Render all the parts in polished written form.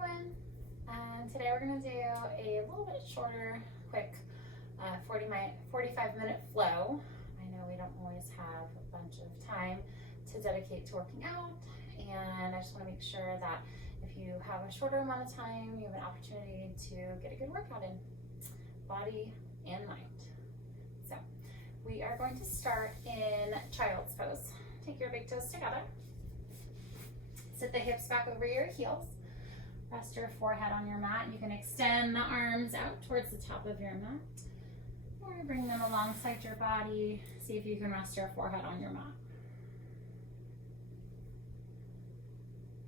everyone. Today we're going to do a little bit shorter, quick 45-minute flow. I know we don't always have a bunch of time to dedicate to working out, and I just want to make sure that if you have a shorter amount of time, you have an opportunity to get a good workout in, body and mind. So we are going to start in child's pose. Take your big toes together. Sit the hips back over your heels. Rest your forehead on your mat. You can extend the arms out towards the top of your mat, or bring them alongside your body. See if you can rest your forehead on your mat.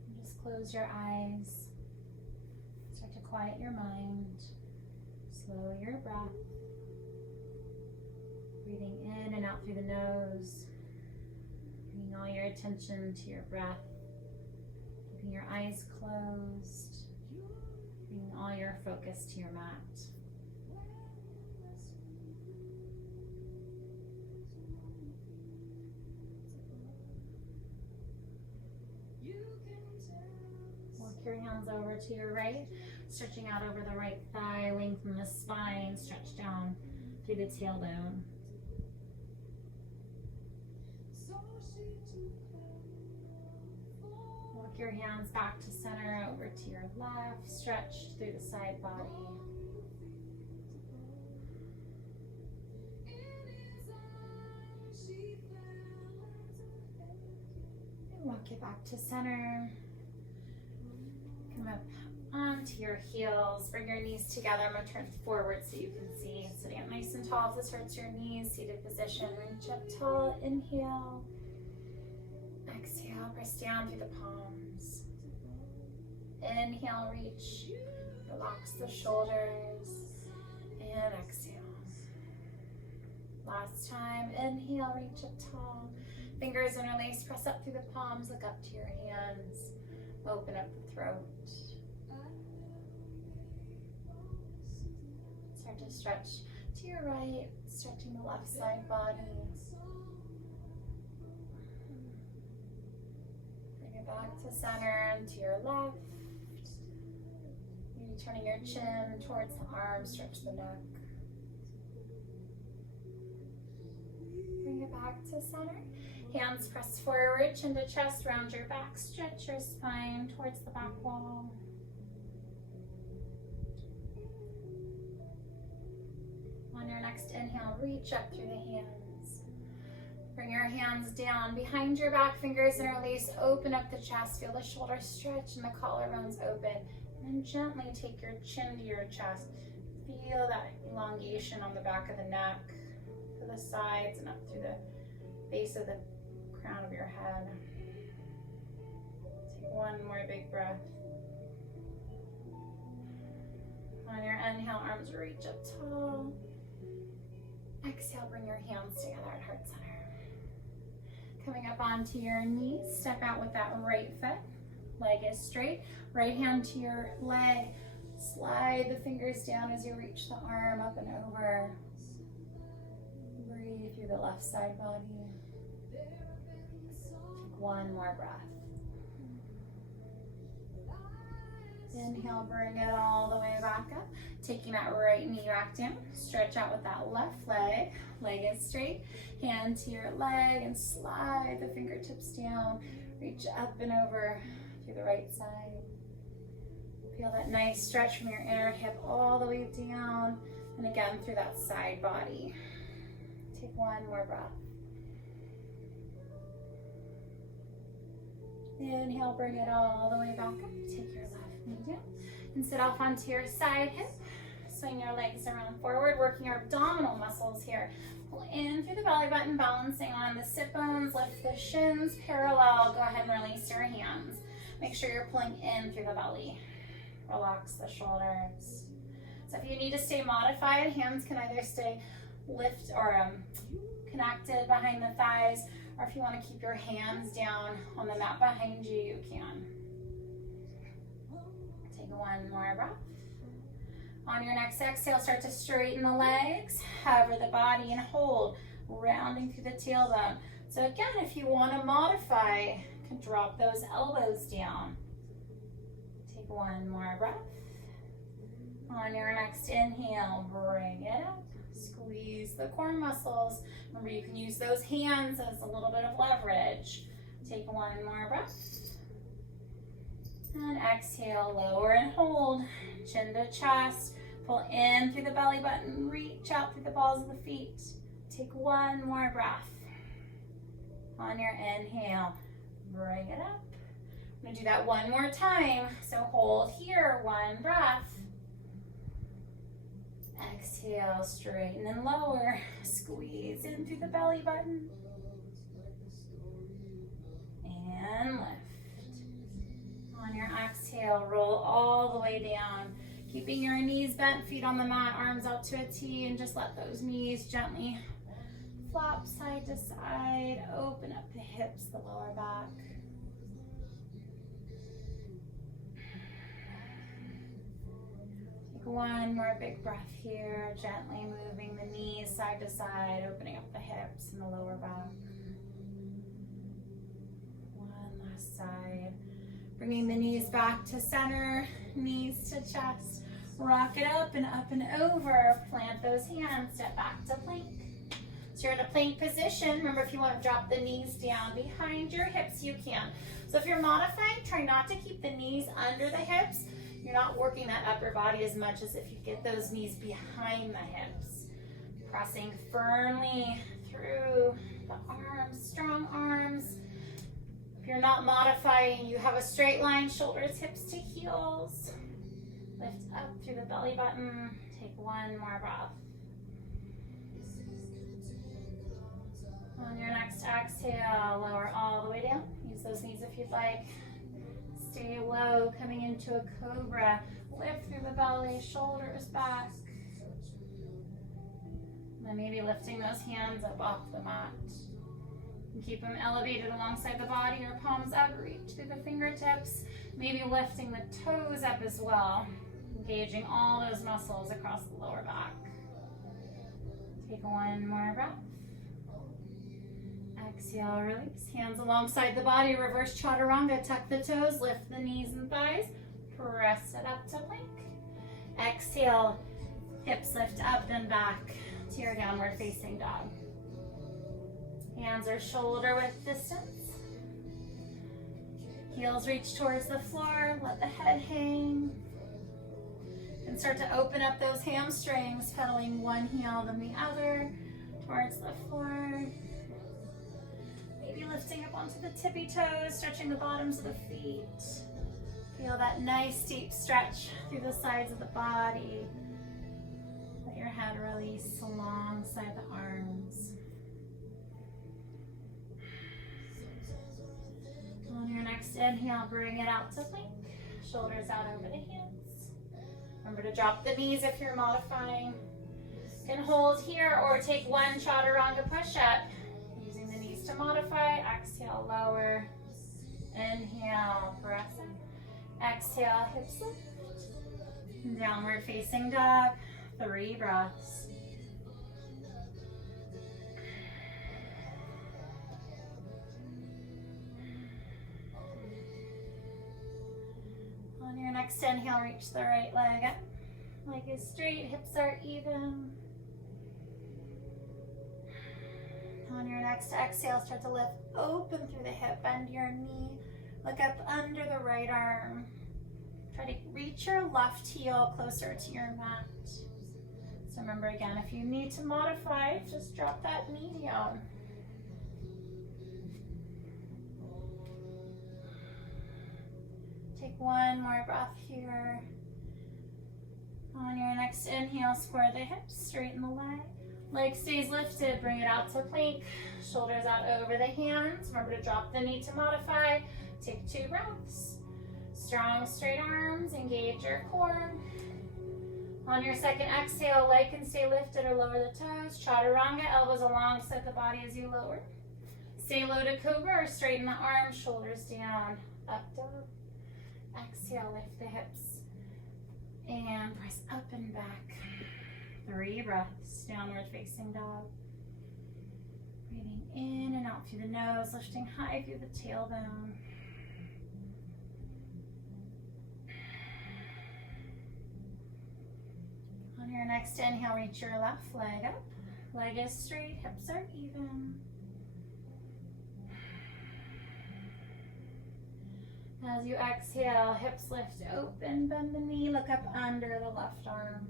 And just close your eyes. Start to quiet your mind. Slow your breath. Breathing in and out through the nose. Bringing all your attention to your breath. Keeping your eyes closed. Bringing all your focus to your mat. Walk your hands over to your right, stretching out over the right thigh, lengthen the spine, stretch down through the tailbone. Walk your hands back to center, over to your left, stretch through the side body. And walk it back to center. Come up onto your heels, bring your knees together. I'm going to turn forward so you can see. Sitting up nice and tall if this hurts your knees. Seated position, reach up tall, inhale. Exhale, press down through the palms. Inhale, reach, relax the shoulders, and exhale. Last time, inhale, reach up tall. Fingers interlace, press up through the palms, look up to your hands. Open up the throat. Start to stretch to your right, stretching the left side body. Bring it back to center and to your left. Maybe turning your chin towards the arms, stretch the neck. Bring it back to center. Hands press forward, chin to chest, round your back, stretch your spine towards the back wall. On your next inhale, reach up through the hands. Bring your hands down behind your back, fingers interlace, open up the chest, feel the shoulders stretch and the collarbones open. And then gently take your chin to your chest. Feel that elongation on the back of the neck, to the sides and up through the base of the crown of your head. Take one more big breath. On your inhale, arms reach up tall. Exhale, bring your hands together at heart center. Coming up onto your knees, step out with that right foot. Leg is straight. Right hand to your leg. Slide the fingers down as you reach the arm up and over. Breathe through the left side body. Take one more breath. Inhale, bring it all the way back up. Taking that right knee back down. Stretch out with that left leg. Leg is straight. Hand to your leg and slide the fingertips down. Reach up and over through the right side. Feel that nice stretch from your inner hip all the way down. And again through that side body. Take one more breath. Inhale, bring it all the way back up. Take your left knee down and sit off onto your side hip. Swing your legs around forward, working your abdominal muscles here. Pull in through the belly button, balancing on the sit bones. Lift the shins parallel. Go ahead and release your hands. Make sure you're pulling in through the belly. Relax the shoulders. So if you need to stay modified, hands can either stay lift or connected behind the thighs, or if you want to keep your hands down on the mat behind you, you can. Take one more breath. On your next exhale, start to straighten the legs, hover the body and hold, rounding through the tailbone. So again, if you want to modify, you can drop those elbows down. Take one more breath. On your next inhale, bring it up. Squeeze the core muscles. Remember, you can use those hands as a little bit of leverage. Take one more breath. And exhale, lower and hold. Chin to chest. Pull in through the belly button. Reach out through the balls of the feet. Take one more breath. On your inhale, bring it up. I'm going to do that one more time. So hold here, one breath. Exhale, straighten and lower. Squeeze in through the belly button. And lift. On your exhale, roll all the way down. Keeping your knees bent, feet on the mat, arms out to a T, and just let those knees gently flop side to side. Open up the hips, the lower back. Take one more big breath here, gently moving the knees side to side, opening up the hips and the lower back. One last side. Bringing the knees back to center, knees to chest. Rock it up and over. Plant those hands, step back to plank. So you're in a plank position. Remember, if you want to drop the knees down behind your hips, you can. So if you're modifying, try not to keep the knees under the hips. You're not working that upper body as much as if you get those knees behind the hips. Pressing firmly through the arms, strong arms. If you're not modifying, you have a straight line, shoulders, hips to heels. Lift up through the belly button. Take one more breath. On your next exhale, lower all the way down. Use those knees if you'd like. Stay low, coming into a cobra. Lift through the belly, shoulders back. And then maybe lifting those hands up off the mat. And keep them elevated alongside the body, or palms up, reach through the fingertips. Maybe lifting the toes up as well. Engaging all those muscles across the lower back. Take one more breath. Exhale, release. Hands alongside the body, reverse chaturanga. Tuck the toes, lift the knees and thighs. Press it up to plank. Exhale, hips lift up and back to your downward facing dog. Hands are shoulder width distance. Heels reach towards the floor. Let the head hang. And start to open up those hamstrings, pedaling one heel then the other towards the floor. Maybe lifting up onto the tippy toes, stretching the bottoms of the feet. Feel that nice deep stretch through the sides of the body. Let your head release alongside the arms. On your next inhale, bring it out to plank. Shoulders out over the hands. Remember to drop the knees if you're modifying. You can hold here or take one chaturanga push-up. Using the knees to modify. Exhale, lower. Inhale, press it. Exhale, hips lift. Downward facing dog. 3 breaths. On your next inhale, reach the right leg up. Leg is straight, hips are even. On your next exhale, start to lift open through the hip, bend your knee. Look up under the right arm. Try to reach your left heel closer to your mat. So remember again, if you need to modify, just drop that knee down. Take one more breath here. On your next inhale, square the hips, straighten the leg. Leg stays lifted, bring it out to plank. Shoulders out over the hands. Remember to drop the knee to modify. Take 2 breaths. Strong, straight arms, engage your core. On your second exhale, leg can stay lifted or lower the toes. Chaturanga, elbows alongside the body as you lower. Stay low to cobra or straighten the arms, shoulders down, up dog. Exhale, lift the hips. And press up and back. 3 breaths, downward facing dog. Breathing in and out through the nose, lifting high through the tailbone. your next inhale, reach your left leg up. Leg is straight, hips are even. As you exhale, hips lift open, bend the knee, look up under the left arm.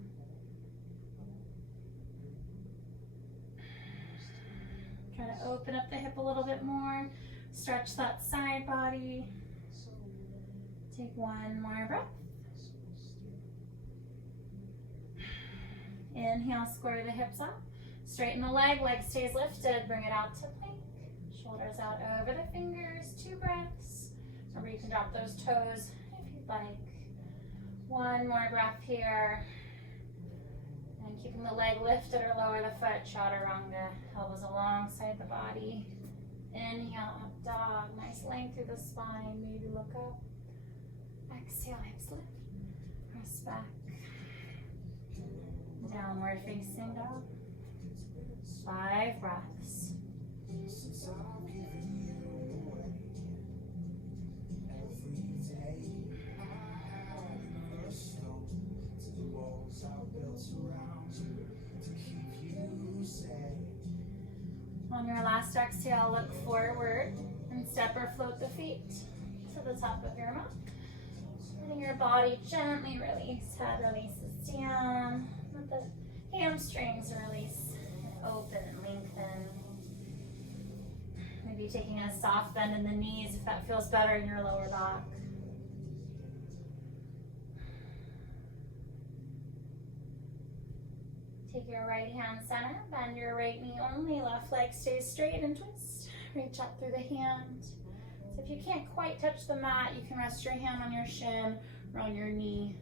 Try to open up the hip a little bit more. Stretch that side body. Take one more breath. Inhale, square the hips up. Straighten the leg stays lifted. Bring it out to plank. Shoulders out over the fingers. 2 breaths. Or you can drop those toes if you'd like. One more breath here. And keeping the leg lifted or lower the foot, chaturanga. Elbows alongside the body. Inhale, up dog. Nice length through the spine. Maybe look up. Exhale, hips lift. Press back. Downward facing dog. 5 breaths. On your last exhale, look forward and step or float the feet to the top of your mat. Letting your body gently release. Head releases down. Let the hamstrings release and open and lengthen. Maybe taking a soft bend in the knees if that feels better in your lower back. Take your right hand center, bend your right knee only, left leg stays straight and twist. Reach up through the hand. So if you can't quite touch the mat, you can rest your hand on your shin or on your knee.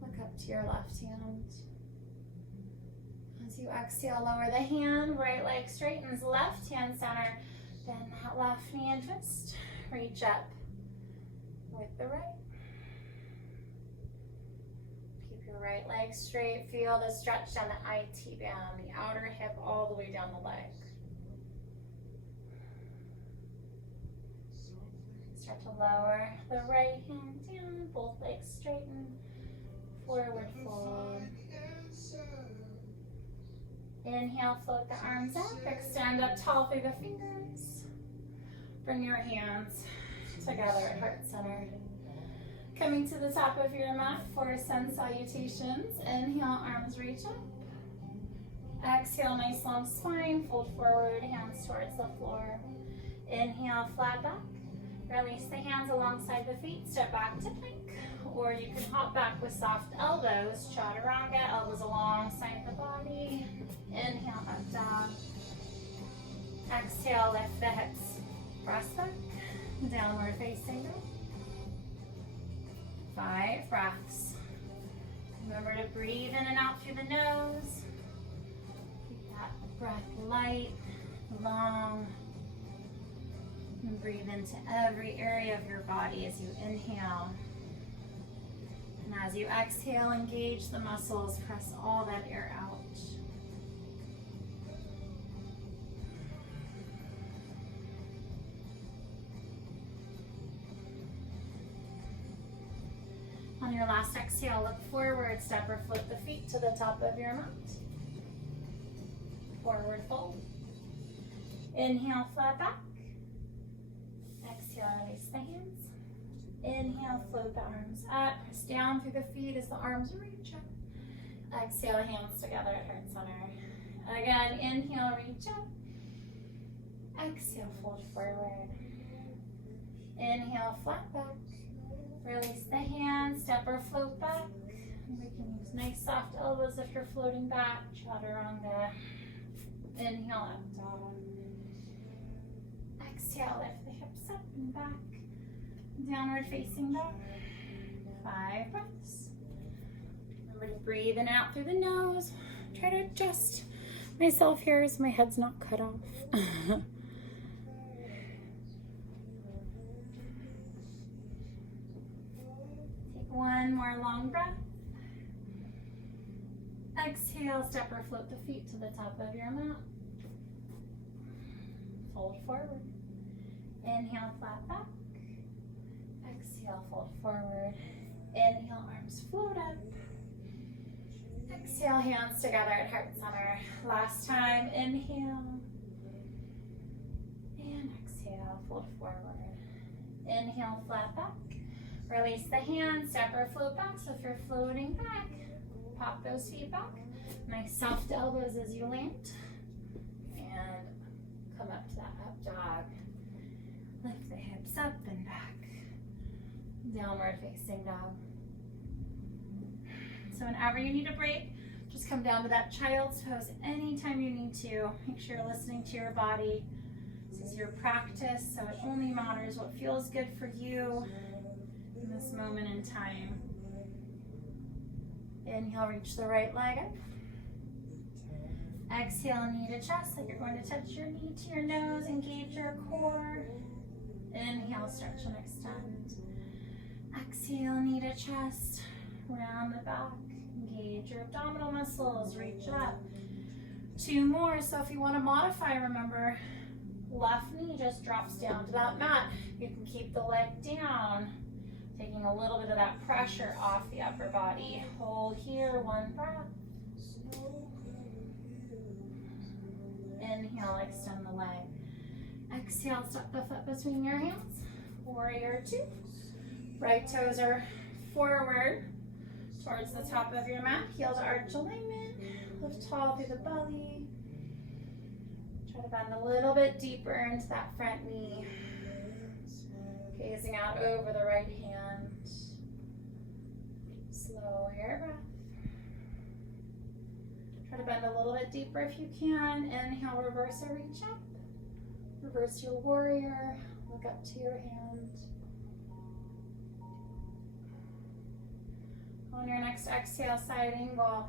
Look up to your left hand. As you exhale, lower the hand, right leg straightens, left hand center, bend that left knee and twist. Reach up with the right. Your right leg straight, feel the stretch down the IT band, the outer hip all the way down the leg. Start to lower the right hand down, both legs straighten, forward fold. Inhale, float the arms up, extend up tall through the fingers. Bring your hands together at heart center. Coming to the top of your mat for sun salutations. Inhale, arms reach up. Exhale, nice long spine. Fold forward, hands towards the floor. Inhale, flat back. Release the hands alongside the feet. Step back to plank. Or you can hop back with soft elbows. Chaturanga, elbows alongside the body. Inhale, up dog. Exhale, lift the hips. Press back. Downward facing dog. 5 breaths. Remember to breathe in and out through the nose. Keep that breath light, long. And breathe into every area of your body as you inhale. And as you exhale, engage the muscles, press all that air out. On your last exhale, look forward, step or float the feet to the top of your mat. Forward fold. Inhale, flat back. Exhale, release the hands. Inhale, float the arms up. Press down through the feet as the arms reach up. Exhale, hands together at heart center. Again, inhale, reach up. Exhale, fold forward. Inhale, flat back. Release the hands, step or float back. We can use nice soft elbows if you're floating back. Chaturanga. Inhale, up dog. Exhale, lift the hips up and back. Downward facing dog. 5 breaths. Remember to breathe in and out through the nose. Try to adjust myself here as my head's not cut off. One more long breath. Exhale, step or float the feet to the top of your mat. Fold forward. Inhale, flat back. Exhale, fold forward. Inhale, arms float up. Exhale, hands together at heart center. Last time, inhale. And exhale, fold forward. Inhale, flat back. Release the hands, step or float back. So if you're floating back, pop those feet back. Nice soft elbows as you land. And come up to that up dog. Lift the hips up and back. Downward facing dog. So whenever you need a break, just come down to that child's pose anytime you need to. Make sure you're listening to your body. This is your practice, so it only matters what feels good for you in this moment in time. Inhale, reach the right leg up. Exhale, knee to chest, like you're going to touch your knee to your nose, engage your core. Inhale, stretch and extend. Exhale, knee to chest, round the back, engage your abdominal muscles, reach up. 2 more, so if you want to modify, remember, left knee just drops down to that mat. You can keep the leg down, taking a little bit of that pressure off the upper body. Hold here, 1 breath. Inhale, extend the leg. Exhale, step the foot between your hands. Warrior 2. Right toes are forward towards the top of your mat. Heel to arch alignment. Lift tall through the belly. Try to bend a little bit deeper into that front knee. Gazing out over the right hand. Slow your breath. Try to bend a little bit deeper if you can. Inhale, reverse or reach up. Reverse your warrior. Look up to your hand. On your next exhale, side angle.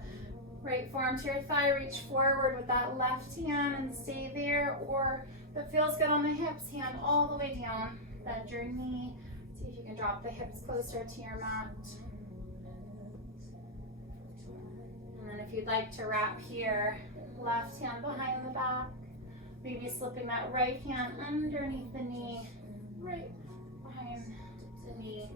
Right forearm to your thigh, reach forward with that left hand and stay there. Or if it feels good on the hips, hand all the way down. Bend your knee. See if you can drop the hips closer to your mat. And then if you'd like to wrap here, left hand behind the back. Maybe slipping that right hand underneath the knee, right behind the knee.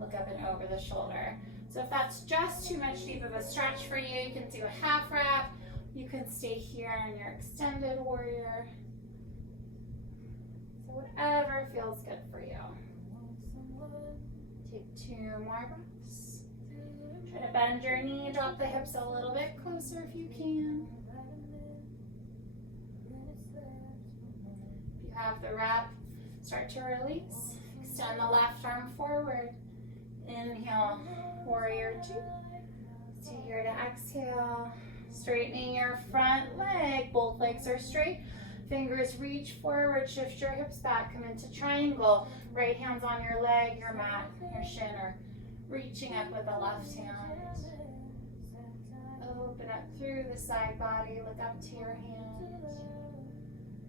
Look up and over the shoulder. So if that's just too much deep of a stretch for you, you can do a half wrap. You can stay here in your extended warrior. So whatever feels good for you. Take 2 more breaths. Try to bend your knee, drop the hips a little bit closer if you can. If you have the wrap, start to release. Extend the left arm forward. Inhale, warrior 2. Stay here to exhale. Straightening your front leg. Both legs are straight. Fingers reach forward. Shift your hips back. Come into triangle. Right hand's on your leg, your mat, your shin, or reaching up with the left hand. Open up through the side body. Look up to your hand.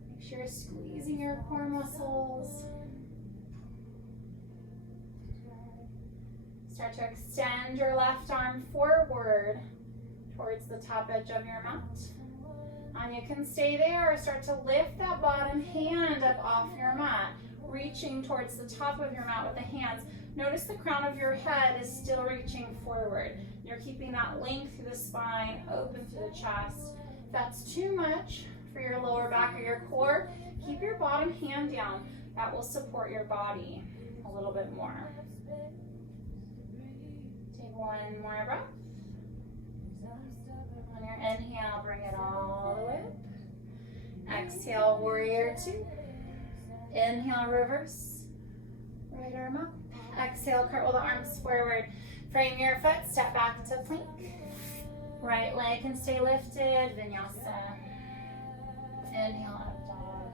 Make sure you're squeezing your core muscles. Start to extend your left arm forward towards the top edge of your mat. And you can stay there or start to lift that bottom hand up off your mat, reaching towards the top of your mat with the hands. Notice the crown of your head is still reaching forward. You're keeping that length through the spine, open through the chest. If that's too much for your lower back or your core, keep your bottom hand down. That will support your body a little bit more. Take 1 more breath. On your inhale, bring it all the way up. Exhale, warrior 2. Inhale, reverse. Right arm up. Exhale, cartwheel the arms forward. Frame your foot, step back to plank. Right leg can stay lifted, vinyasa. Inhale, up dog.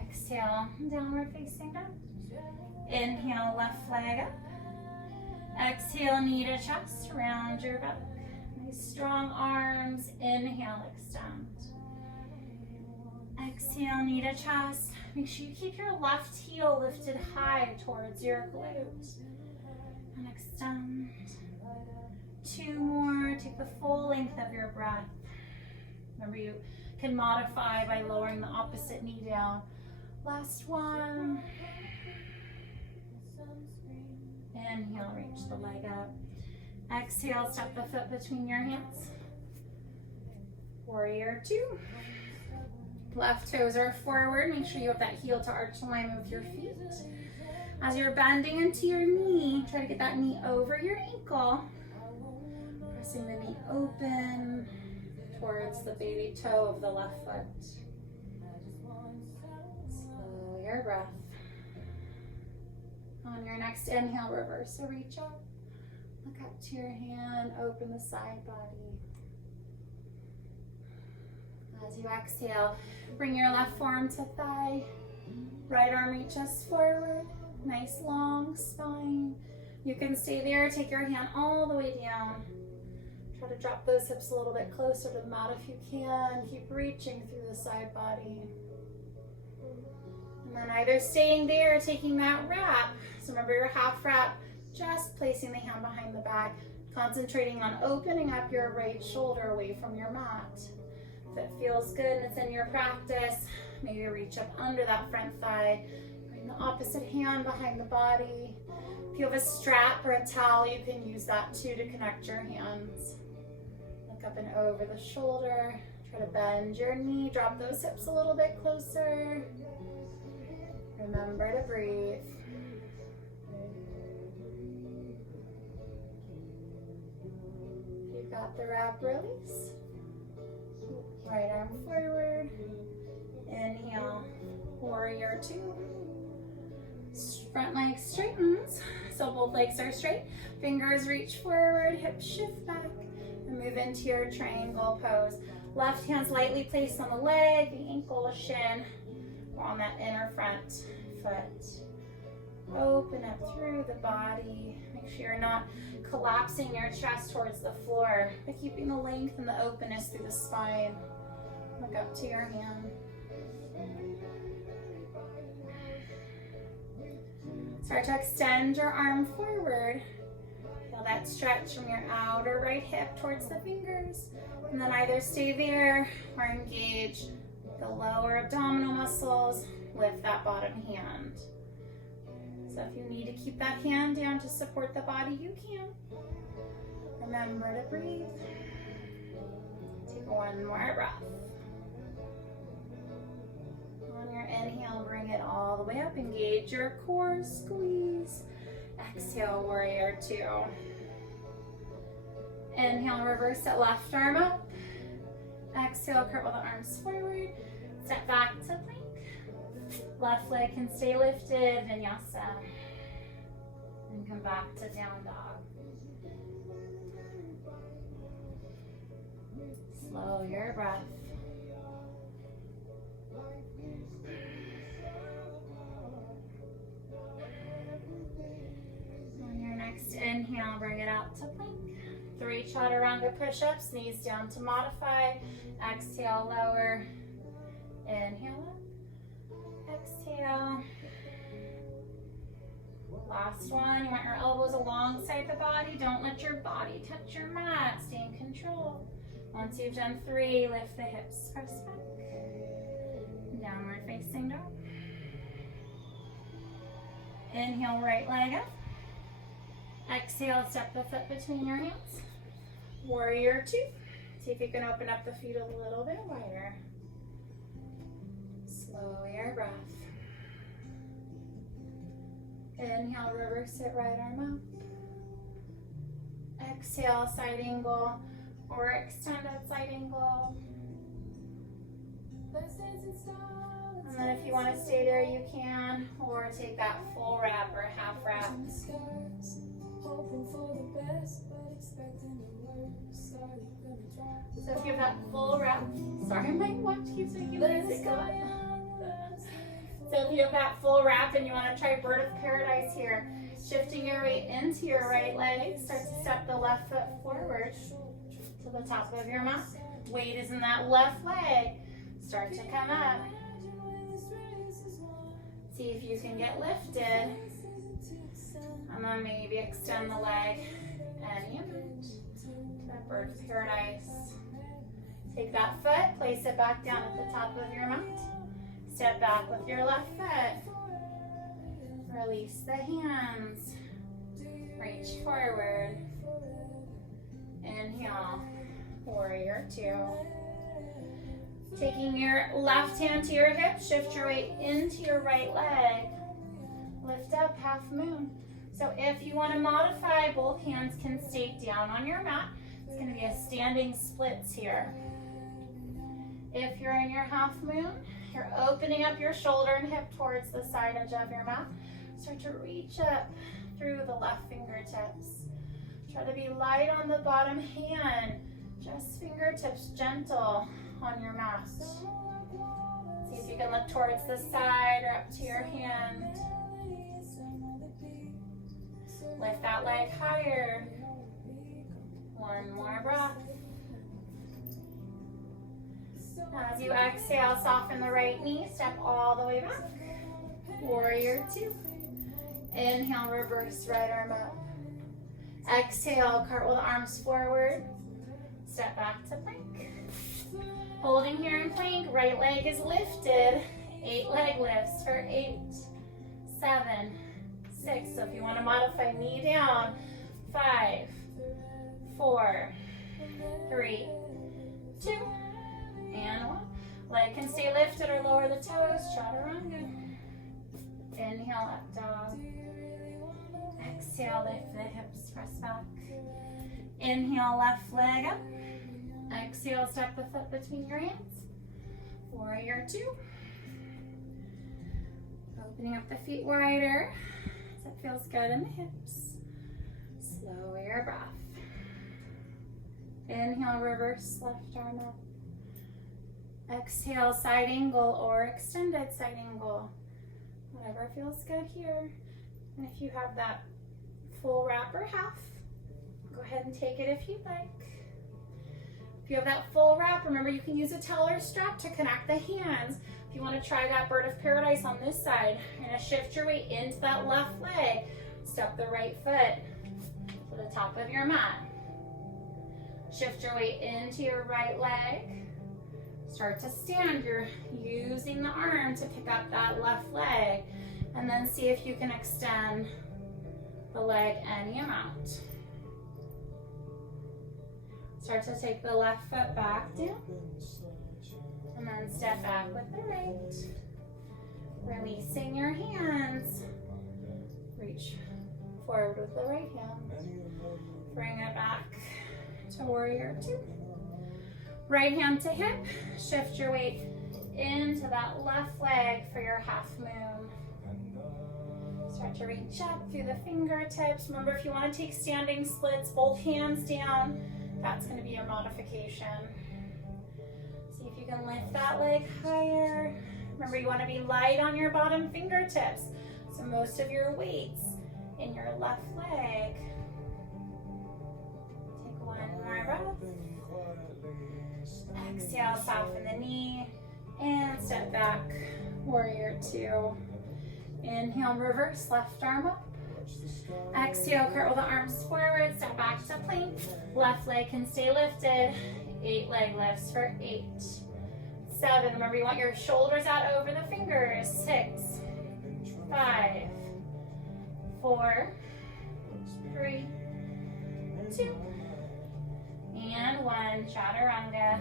Exhale, downward facing dog. Inhale, left leg up. Exhale, knee to chest, round your back. Nice strong arms. Inhale, extend. Exhale, knee to chest. Make sure you keep your left heel lifted high towards your glutes. And extend. 2 more. Take the full length of your breath. Remember, you can modify by lowering the opposite knee down. Last one. Inhale, reach the leg up. Exhale, step the foot between your hands. Warrior two. Left toes are forward. Make sure you have that heel to arch alignment with your feet. As you're bending into your knee, try to get that knee over your ankle. Pressing the knee open towards the baby toe of the left foot. Slow your breath. On your next inhale, reverse or reach up. Look up to your hand, open the side body. As you exhale, bring your left forearm to thigh. Right arm reaches forward. Nice long spine. You can stay there, take your hand all the way down. Try to drop those hips a little bit closer to the mat if you can. Keep reaching through the side body. And then either staying there or taking that wrap. So remember your half wrap, just placing the hand behind the back, concentrating on opening up your right shoulder away from your mat. If it feels good and it's in your practice, maybe reach up under that front thigh. Bring the opposite hand behind the body. If you have a strap or a towel, you can use that too to connect your hands. Look up and over the shoulder. Try to bend your knee, drop those hips a little bit closer. Remember to breathe. If you've got the wrap, release. Right arm forward. Inhale, warrior two. Front leg straightens, so both legs are straight. Fingers reach forward, hips shift back, and move into your triangle pose. Left hand's lightly placed on the leg, the ankle, the shin, or on that inner front foot. Open up through the body. Make sure you're not collapsing your chest towards the floor, but keeping the length and the openness through the spine. Look up to your hand. Start to extend your arm forward. Feel that stretch from your outer right hip towards the fingers. And then either stay there or engage the lower abdominal muscles. Lift that bottom hand. So if you need to keep that hand down to support the body, you can. Remember to breathe. Take one more breath. On your inhale, bring it all the way up. Engage your core, squeeze. Exhale, warrior two. Inhale, reverse that left arm up. Exhale, curl the arms forward. Step back to plank. Left leg can stay lifted, vinyasa. And come back to down dog. Slow your breath. On your next inhale, bring it out to plank. 3 chaturanga push-ups, knees down to modify. Exhale, lower. Inhale up. Exhale. Last one. You want your elbows alongside the body. Don't let your body touch your mat. Stay in control. Once you've done 3, lift the hips, press back. Downward facing dog. Inhale, right leg up. Exhale, step the foot between your hands. Warrior two. See if you can open up the feet a little bit wider. Slow your breath. Inhale, reverse it, right arm up. Exhale, side angle or extended side angle. And then if you want to stay there, you can, or take that full wrap or half wrap. So if you have that full wrap, sorry, my watch keeps making music up. So if you have that full wrap and you want to try bird of paradise here, shifting your weight into your right leg, start to step the left foot forward to the top of your mat. Weight is in that left leg. Start to come up. See if you can get lifted. And then maybe extend the leg and image to that bird of paradise. Take that foot, place it back down at the top of your mat. Step back with your left foot. Release the hands. Reach forward. Inhale, warrior two. Taking your left hand to your hip, shift your weight into your right leg. Lift up, half moon. So if you want to modify, both hands can stay down on your mat. It's going to be a standing splits here. If you're in your half moon, you're opening up your shoulder and hip towards the side edge of your mat. Start to reach up through the left fingertips. Try to be light on the bottom hand. Just fingertips gentle on your mat. See if you can look towards the side or up to your hand. Lift that leg higher. One more breath. As you exhale, soften the right knee, step all the way back. Warrior two. Inhale, reverse right arm up. Exhale, cartwheel the arms forward. Step back to plank. Holding here in plank, right leg is lifted. 8 leg lifts for 8, 7, 6. So if you want to modify, knee down. 5, 4, 3, 2, and 1. Leg can stay lifted or lower the toes. Chaturanga. Inhale, up dog. Exhale, lift the hips, press back. Inhale, left leg up. Exhale, step the foot between your hands. Warrior two. Opening up the feet wider. That feels good in the hips. Slow your breath. Inhale, reverse left arm up. Exhale, side angle or extended side angle. Whatever feels good here. And if you have that full wrap or half, go ahead and take it if you'd like. If you have that full wrap, remember you can use a towel or strap to connect the hands. If you want to try that bird of paradise on this side, you're going to shift your weight into that left leg. Step the right foot to the top of your mat. Shift your weight into your right leg. Start to stand. You're using the arm to pick up that left leg. And then see if you can extend the leg any amount. Start to take the left foot back down. And then step back with the right. Releasing your hands. Reach forward with the right hand. Bring it back to warrior two. Right hand to hip. Shift your weight into that left leg for your half moon. Start to reach up through the fingertips. Remember, if you want to take standing splits, both hands down, that's going to be your modification. See if you can lift that leg higher. Remember, you want to be light on your bottom fingertips. So most of your weight's in your left leg. Take one more breath. Exhale, soften the knee and step back, warrior two. Inhale, reverse left arm up. Exhale, cartwheel the arms forward, step back to plank. Left leg can stay lifted. 8 leg lifts for 8, 7. Remember, you want your shoulders out over the fingers. 6, 5, 4, 3, 2, and 1. Chaturanga.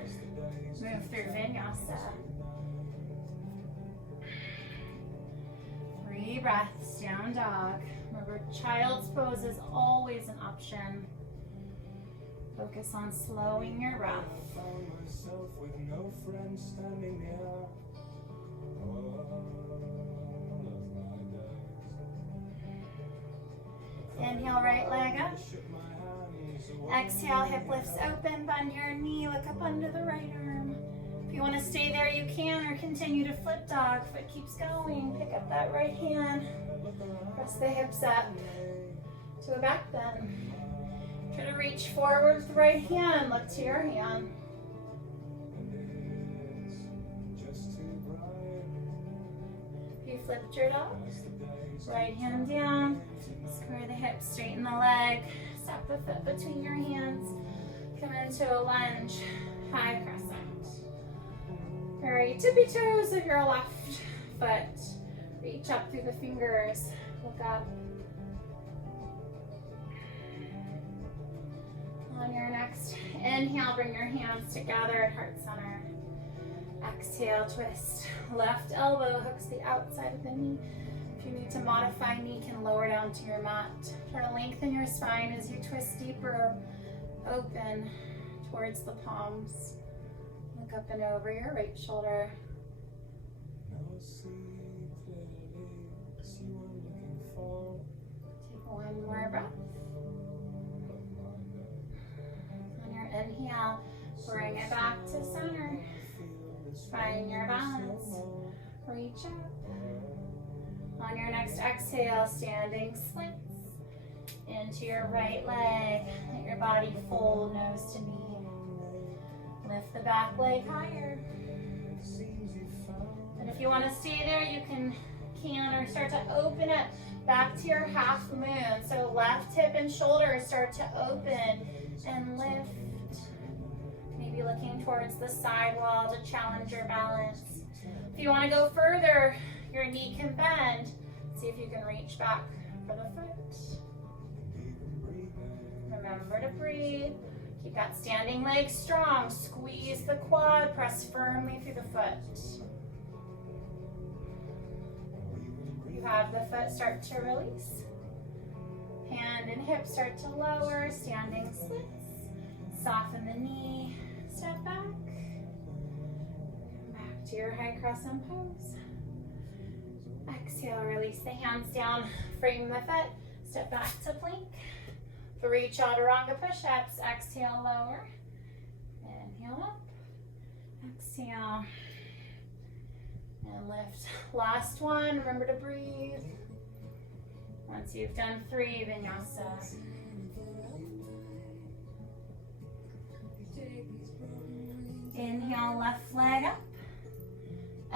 Move through Vinyasa. 3 breaths, down dog. Remember, child's pose is always an option. Focus on slowing your breath. Inhale, right leg up. Exhale, hip lifts open, bend your knee, look up under the right arm. If you want to stay there, you can, or continue to flip dog. Foot keeps going. Pick up that right hand. Press the hips up to a back bend. Try to reach forward with the right hand. Look to your hand. If you flipped your dog, right hand down. Square the hips, straighten the leg. Step the foot between your hands. Come into a lunge, high crescent. Very tippy toes of your left foot. Reach up through the fingers. Look up. next inhale, bring your hands together at heart center. Exhale, twist. Left elbow hooks the outside of the knee. If you need to modify knee, you can lower down to your mat. Try to lengthen your spine as you twist deeper, open towards the palms. Look up and over your right shoulder. Take one more breath. On your inhale, bring it back to center. Find your balance. Reach up. On your next exhale, standing splits into your right leg. Let your body fold nose to knee. Lift the back leg higher. And if you want to stay there, you can or start to open it back to your half moon. So left hip and shoulder start to open and lift. Maybe looking towards the side wall to challenge your balance. If you want to go further, your knee can bend. See if you can reach back for the foot. Remember to breathe. Keep that standing leg strong. Squeeze the quad. Press firmly through the foot. You have the foot start to release. Hand and hip start to lower. Standing splits. Soften the knee. Step back. Back to your high crescent pose. Exhale, release the hands down. Frame the foot. Step back to plank. 3 chaturanga push-ups. Exhale, lower. Inhale up. Exhale. And lift. Last one. Remember to breathe. Once you've done 3, vinyasa. Inhale, left leg up.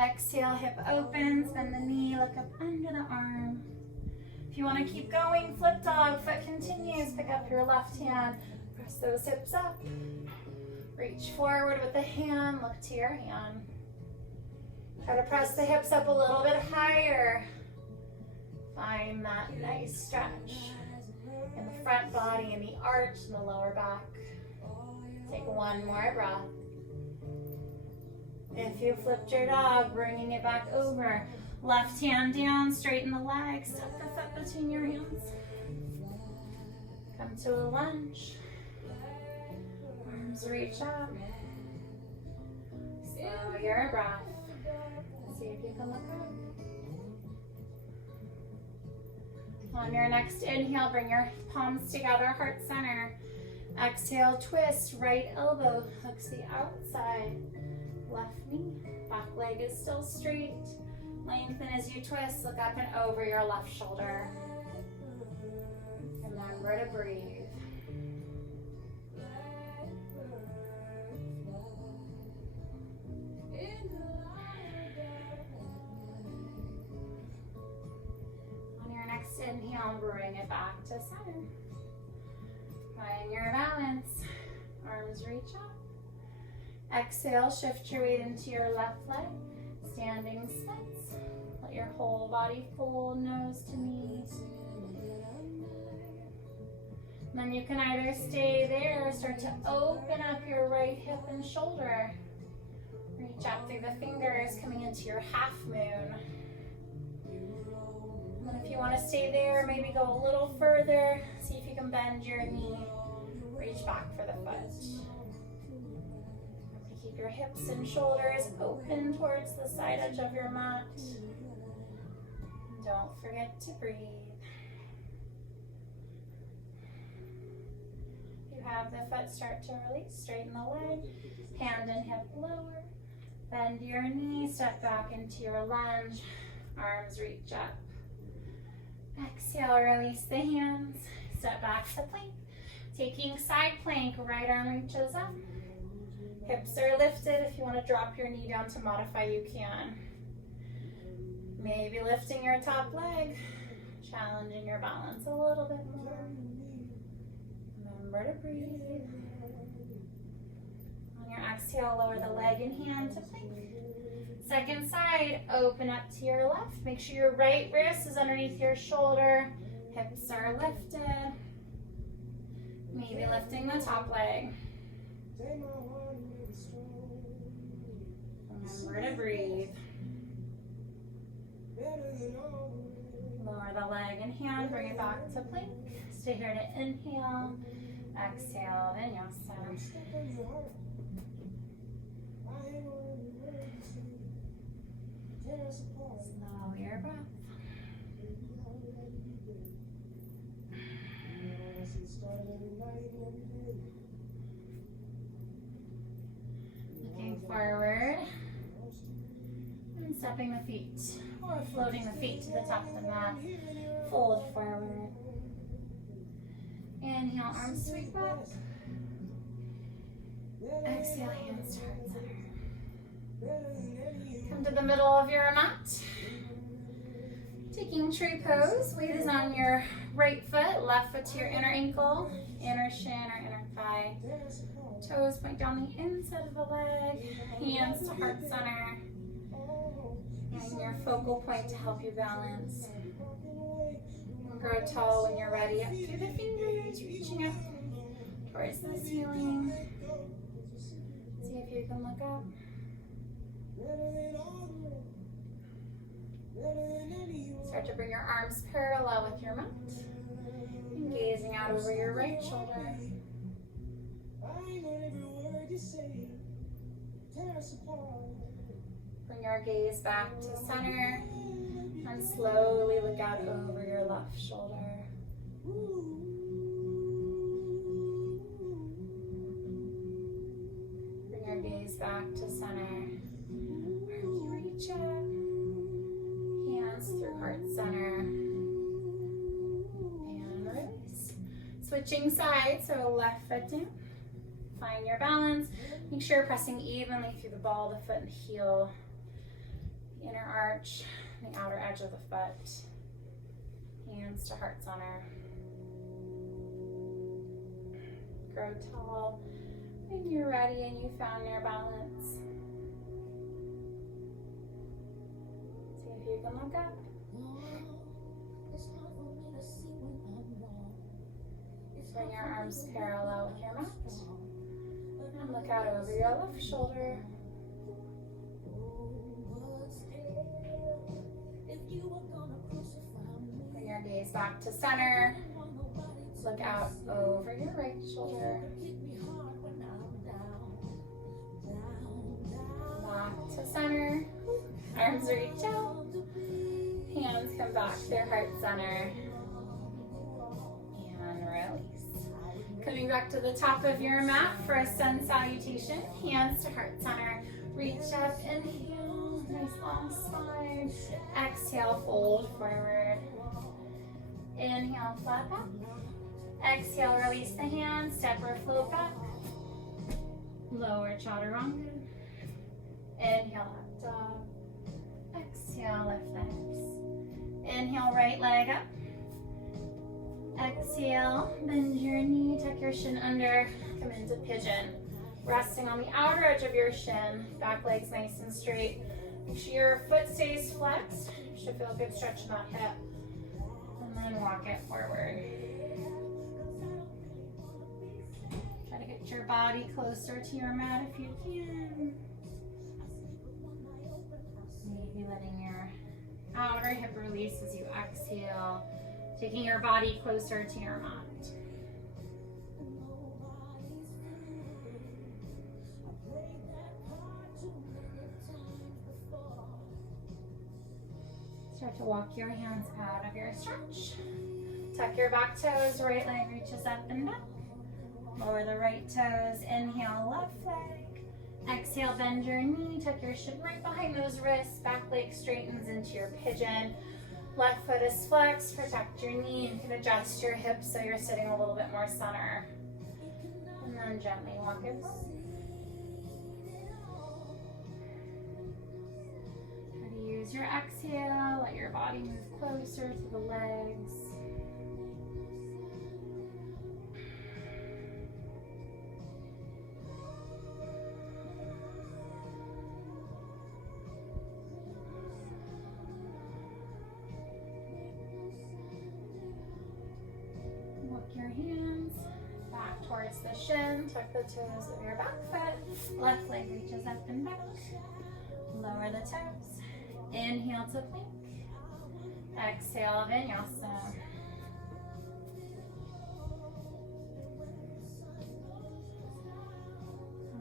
Exhale, hip opens. Bend the knee. Look up under the arm. If you want to keep going, flip dog, foot continues. Pick up your left hand, press those hips up. Reach forward with the hand, look to your hand. Try to press the hips up a little bit higher. Find that nice stretch in the front body and the arch in the lower back. Take one more breath. If you flipped your dog, bringing it back over. Left hand down, straighten the legs, tuck the foot between your hands. Come to a lunge. Arms reach up. Slow your breath. See if you can look up. On your next inhale, bring your palms together, heart center. Exhale, twist, right elbow hooks the outside. Left knee, back leg is still straight. Lengthen as you twist, look up and over your left shoulder. Remember to breathe. On your next inhale, bring it back to center. Find your balance. Arms reach up. Exhale, shift your weight into your left leg. Standing splits. Let your whole body fold, nose to knees. And then you can either stay there or start to open up your right hip and shoulder. Reach out through the fingers, coming into your half moon. And then if you want to stay there, maybe go a little further. See if you can bend your knee. Reach back for the foot. Keep your hips and shoulders open towards the side edge of your mat. Don't forget to breathe. You have the foot start to release. Straighten the leg. Hand and hip lower. Bend your knee. Step back into your lunge. Arms reach up. Exhale, release the hands. Step back to plank. Taking side plank, right arm reaches up. Hips are lifted. If you want to drop your knee down to modify, you can. Maybe lifting your top leg, challenging your balance a little bit more. Remember to breathe. On your exhale, lower the leg and hand to plank. Second side, open up to your left. Make sure your right wrist is underneath your shoulder. Hips are lifted. Maybe lifting the top leg. Remember to breathe. Lower the leg and hand, bring it back to plank. Stay here to inhale, exhale, vinyasa. Slow your breath. Looking forward and stepping the feet or floating the feet to the top of the mat. Fold forward. Inhale, arms sweep back. Exhale, hands to heart center. Come to the middle of your mat. Taking tree pose. Weight is on your right foot, left foot to your inner ankle, inner shin or inner thigh. Toes point down the inside of the leg, hands to heart center. And your focal point to help you balance. And grow tall when you're ready. Up through the fingers, reaching up towards the ceiling. See if you can look up. Start to bring your arms parallel with your mat. And gazing out over your right shoulder. Bring your gaze back to center and slowly look out over your left shoulder. Bring your gaze back to center. Where you reach up. Hands through heart center. And release. Switching sides, so left foot down. Find your balance. Make sure you're pressing evenly through the ball of the foot and heel. The inner arch, the outer edge of the foot. Hands to heart center. Grow tall when you're ready and you found your balance. See if you can look up. Bring your arms parallel with your mat. And look out over your left shoulder. Bring your gaze back to center. Look out over your right shoulder. Back to center. Arms reach out. Hands come back to their heart center. And release. Coming back to the top of your mat for a sun salutation. Hands to heart center. Reach up, inhale, nice long spine. Exhale, fold forward. Inhale, flat back. Exhale, release the hands, step or float back. Lower chaturanga. Inhale, up dog. Exhale, lift the hips. Inhale, right leg up. Exhale, bend your knee, tuck your shin under, come into pigeon. Resting on the outer edge of your shin, back leg's nice and straight. Make sure your foot stays flexed. You should feel a good stretch in that hip. And then walk it forward. Try to get your body closer to your mat if you can. Maybe letting your outer hip release as you exhale. Taking your body closer to your mat. Start to walk your hands out of your stretch. Tuck your back toes, right leg reaches up and back. Lower the right toes, inhale, left leg. Exhale, bend your knee, tuck your shin right behind those wrists, back leg straightens into your pigeon. Left foot is flexed, protect your knee. You can adjust your hips so you're sitting a little bit more center. And then gently walk it forward. Try to use your exhale, let your body move closer to the legs. Your hands back towards the shin. Tuck the toes of your back foot. Left leg reaches up and back. Lower the toes. Inhale to plank. Exhale, Vinyasa.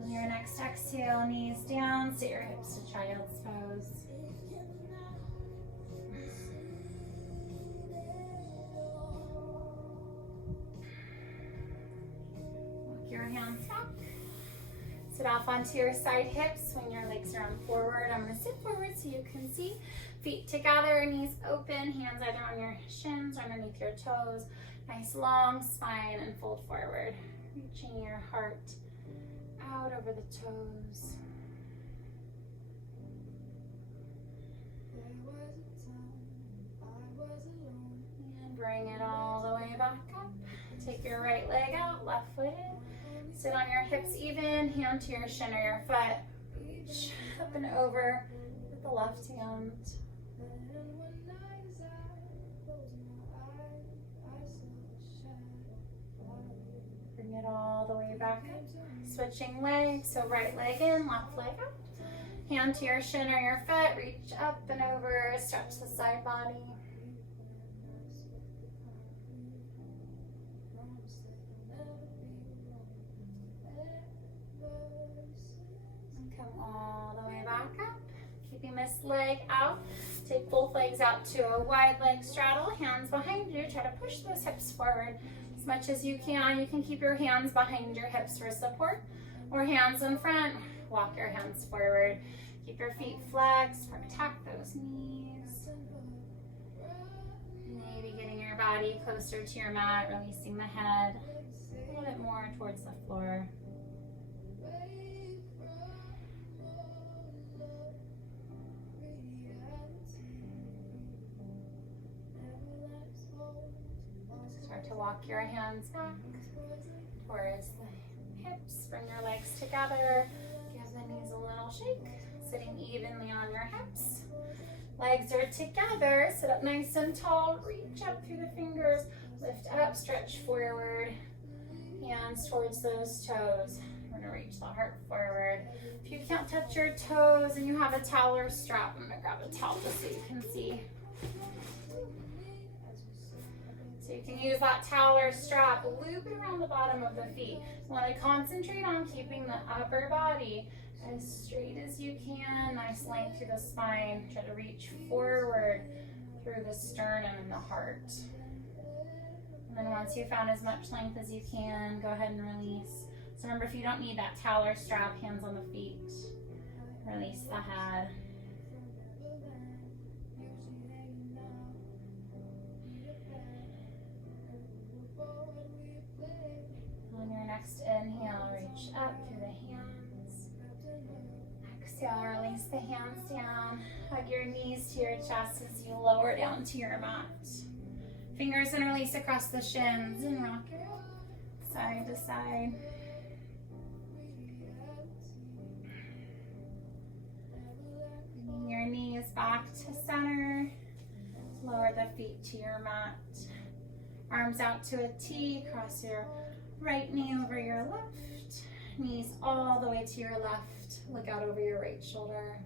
On your next exhale, knees down, sit your hips to child's pose. Walk your hands back. Sit off onto your side hips. Swing your legs around forward. I'm going to sit forward so you can see. Feet together, knees open, hands either on your shins or underneath your toes. Nice long spine and fold forward. Reaching your heart out over the toes. And bring it all the way back up. Take your right leg out, left foot in. Sit on your hips even, hand to your shin or your foot. Reach up and over with the left hand. Bring it all the way back up. Switching legs, so right leg in, left leg out. Hand to your shin or your foot, reach up and over, stretch the side body. And come all the way back up. Keeping this leg out. Take both legs out to a wide leg straddle, hands behind you. Try to push those hips forward as much as you can. You can keep your hands behind your hips for support or hands in front. Walk your hands forward. Keep your feet flexed. Protect those knees. Maybe getting your body closer to your mat, releasing the head a little bit more towards the floor. Start to walk your hands back towards the hips. Bring your legs together. Give the knees a little shake. Sitting evenly on your hips. Legs are together. Sit up nice and tall. Reach up through the fingers. Lift up, stretch forward. Hands towards those toes. We're going to reach the heart forward. If you can't touch your toes and you have a towel or strap, I'm going to grab a towel just so you can see. So you can use that towel or strap, loop it around the bottom of the feet. You want to concentrate on keeping the upper body as straight as you can. Nice length through the spine. Try to reach forward through the sternum and the heart. And then once you've found as much length as you can, go ahead and release. So remember, if you don't need that towel or strap, hands on the feet. Release the head. On your next inhale, reach up through the hands. Exhale, release the hands down. Hug your knees to your chest as you lower down to your mat. Fingers and release across the shins and rock it side to side. Bringing your knees back to center. Lower the feet to your mat. Arms out to a T. Cross your right knee over your left. Knees all the way to your left. Look out over your right shoulder.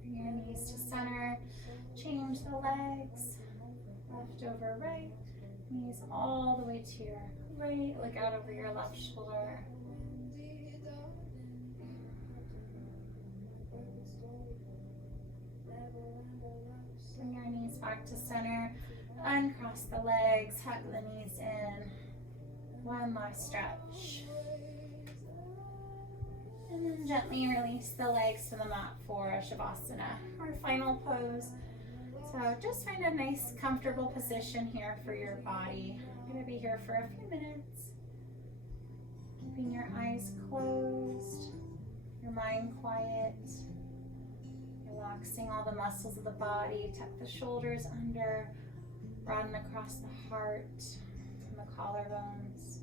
Bring your knees to center. Change the legs. Left over right. Knees all the way to your right. Look out over your left shoulder. Bring your knees back to center. Uncross the legs. Hug the knees in. One last stretch. And then gently release the legs to the mat for a Shavasana, our final pose. So just find a nice, comfortable position here for your body. I'm going to be here for a few minutes. Keeping your eyes closed, your mind quiet. Relaxing all the muscles of the body. Tuck the shoulders under, run across the heart and the collarbones.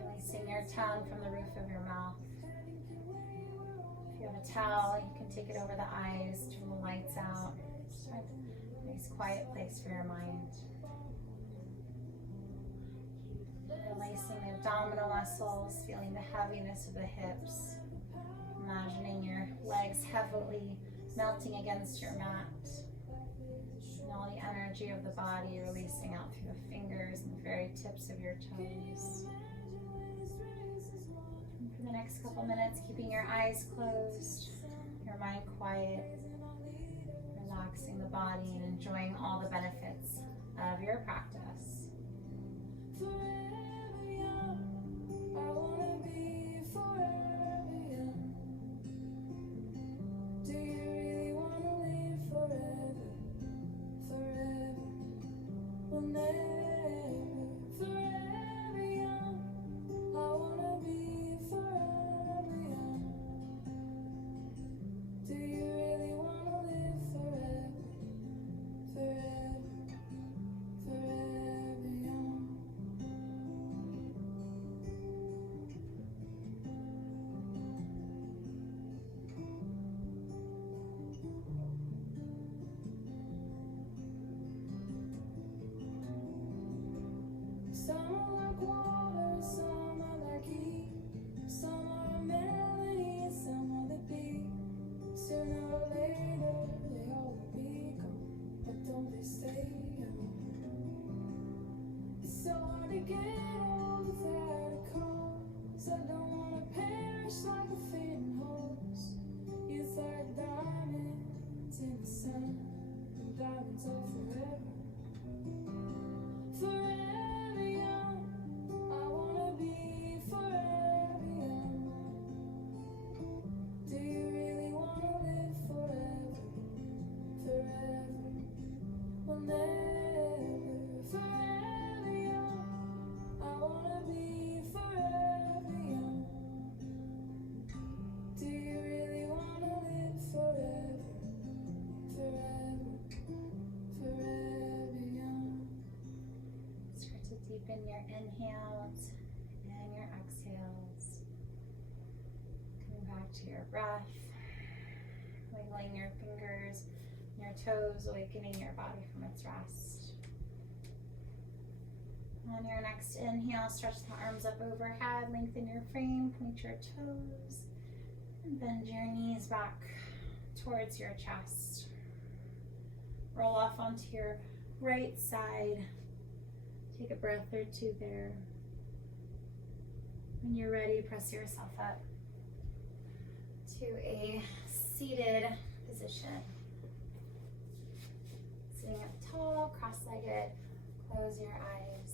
Releasing your tongue from the roof of your mouth. If you have a towel. You can take it over the eyes, turn the lights out. Just find a nice quiet place for your mind. Releasing the abdominal muscles, feeling the heaviness of the hips. Imagining your legs heavily melting against your mat. And all the energy of the body releasing out through the fingers and the very tips of your toes. And for the next couple minutes, keeping your eyes closed, your mind quiet, relaxing the body and enjoying all the benefits of your practice. I wanna be forever young. Do you really wanna live forever? Forever, well never. Forever young. I wanna be forever young. Do you really wanna live forever? Forever, forever young. Some are like water, some are like heat. Some are a melody, some are the beat. Sooner or later, they all will be gone. But don't they stay young? It's so hard to get old without a cause. I don't wanna perish like a fading horse. Youth are diamonds in the sun, and diamonds are forever. Forever young, I wanna be forever young. Do you really wanna live forever? Forever, well never. Forever young, I wanna be forever young. Do you really wanna live forever? Forever, forever young. Start to deepen your inhales and your exhales. Coming back to your breath, wiggling your fingers and your toes, awakening your body from its rest. On your next inhale, stretch the arms up overhead, lengthen your frame, point your toes, and bend your knees back towards your chest. Roll off onto your right side. Take a breath or two there. When you're ready, press yourself up to a seated position. Sitting up tall, cross-legged, close your eyes,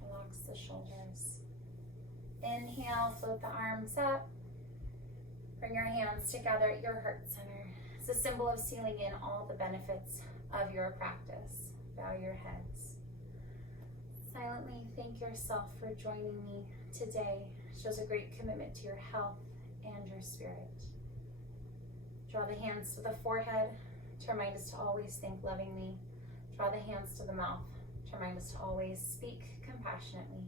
relax the shoulders. Inhale, float the arms up. Bring your hands together at your heart center. It's a symbol of sealing in all the benefits of your practice. Bow your heads. Silently thank yourself for joining me today. It shows a great commitment to your health and your spirit. Draw the hands to the forehead to remind us to always think lovingly. Draw the hands to the mouth to remind us to always speak compassionately.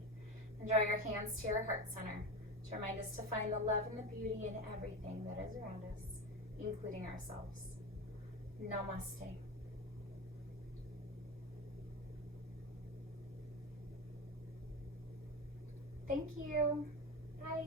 And draw your hands to your heart center to remind us to find the love and the beauty in everything that is around us, including ourselves. Namaste. Thank you. Bye.